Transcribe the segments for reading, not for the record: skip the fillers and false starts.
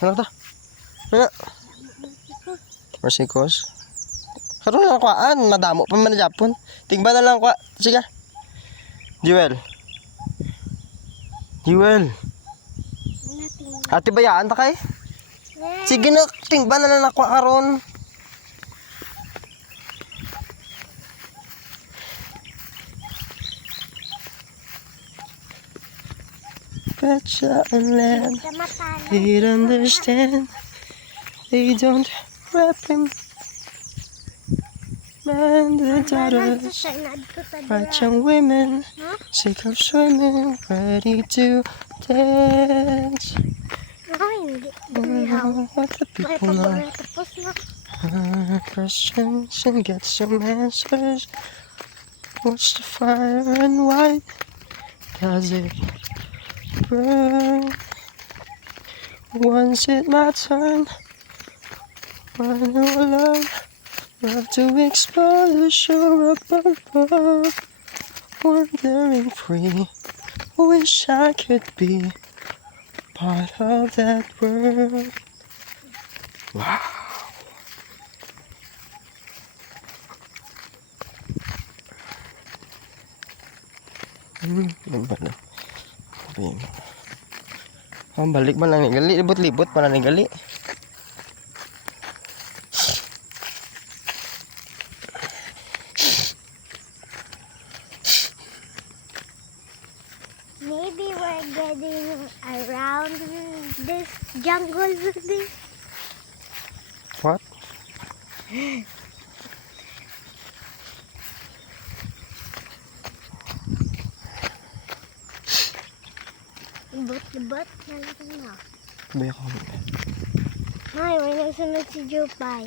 Ano to? Ano? Marsikos. Karoon na kuhaan, madamo pa man na Japon. Tingba na lang kuha. Sige. Jewel. Jewel. Ate bayaan ta kay? Sige na, tingba na lang nakuha karon. Betcha and land, he'd understand. They don't reprimand the daughters, right young women, sick of swimming, ready to dance. What the people know. Questions and get some answers. What's the fire and why does it burn? Once it my turn, I know love to explore the shore up above, wandering free. Wish I could be part of that world. Wow. Ano ba na? Balik man lang ni gali, libot-libot pa lang ni gali. Maybe we're getting around this jungle with this. What? Libot-libot na lang na. Baya ko. Ay, may nagsunod si Jupay.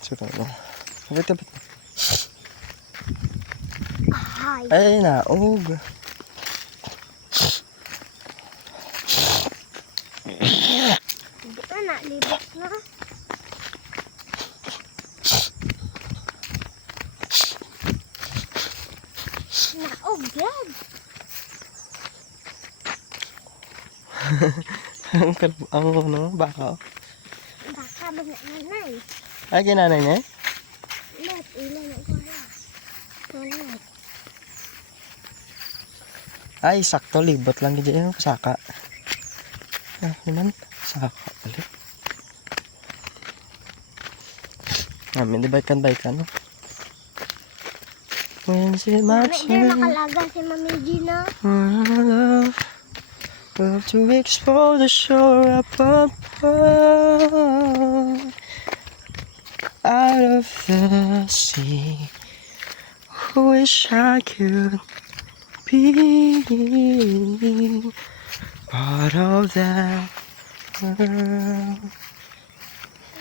Suka lang. Kapit. Ay. Ay, naog. Dito na, libot na. Naog yan. Ang ano, baka. Baka ba na nanay? Ay, kinanay niya? Let, ilan na ko na. Nanay. Ay, sakto, libot lang dyan yung saka. Ah, naman, saka ulit. Namin, di baikan, no? When's it my Dito turn? nakalaga si Mami Gina. Love to explore the shore up above, out of the sea. Wish I could be part of that world.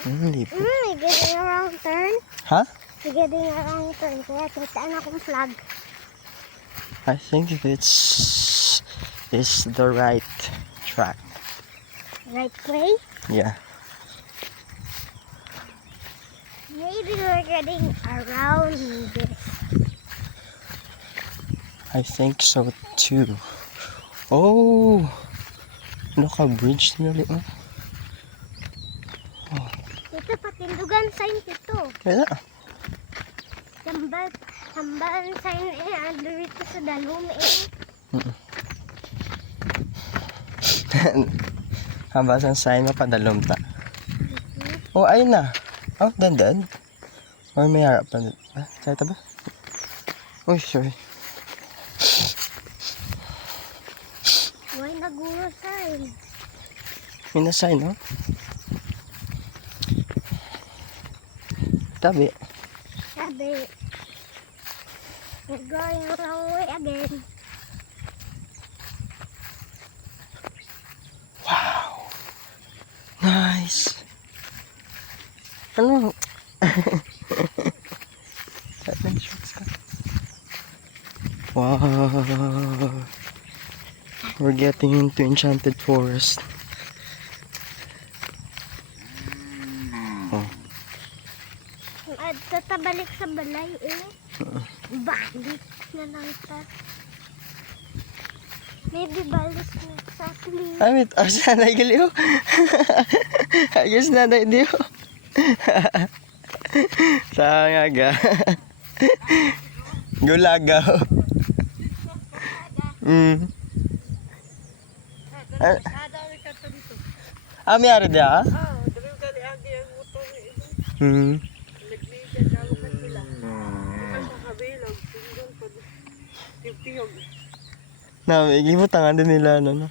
May getting around turn. Huh? May getting around turn. Kaya kitaan akong flag. I think it's the right track. Right way. Yeah. Maybe we're getting around this. I think so too. Oh, naka-bridge na ulit. Dito patindugan sign dito. Kaya Sambahan sign ando dito sa dalom Habasan sign mapadalom ta. Oh, ayun na. Oh, dandan. Or may harap pa. Ah, kaya ta ba? Oh, sorry. Why naguro sign? May na sign, no? Tabi. Sabi, we're going the wrong way again. Wow. Nice. Ano? Wow. We're getting into enchanted forest. Oh. At tatabalik sa balay eh. Balik na lang ta. Maybe balis na sa akin. Amit, sana galiw. Ayos na na hindi ko. Sangaga. Gulagaw. May ari dia? Na, igibutangan din nila no.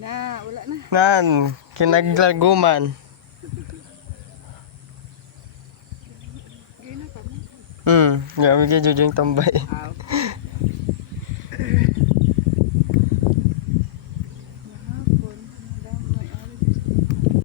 Na, wala na. Nan, kinaglaguman. Gina pa mo. Grabe ka jujung tambay. Aw.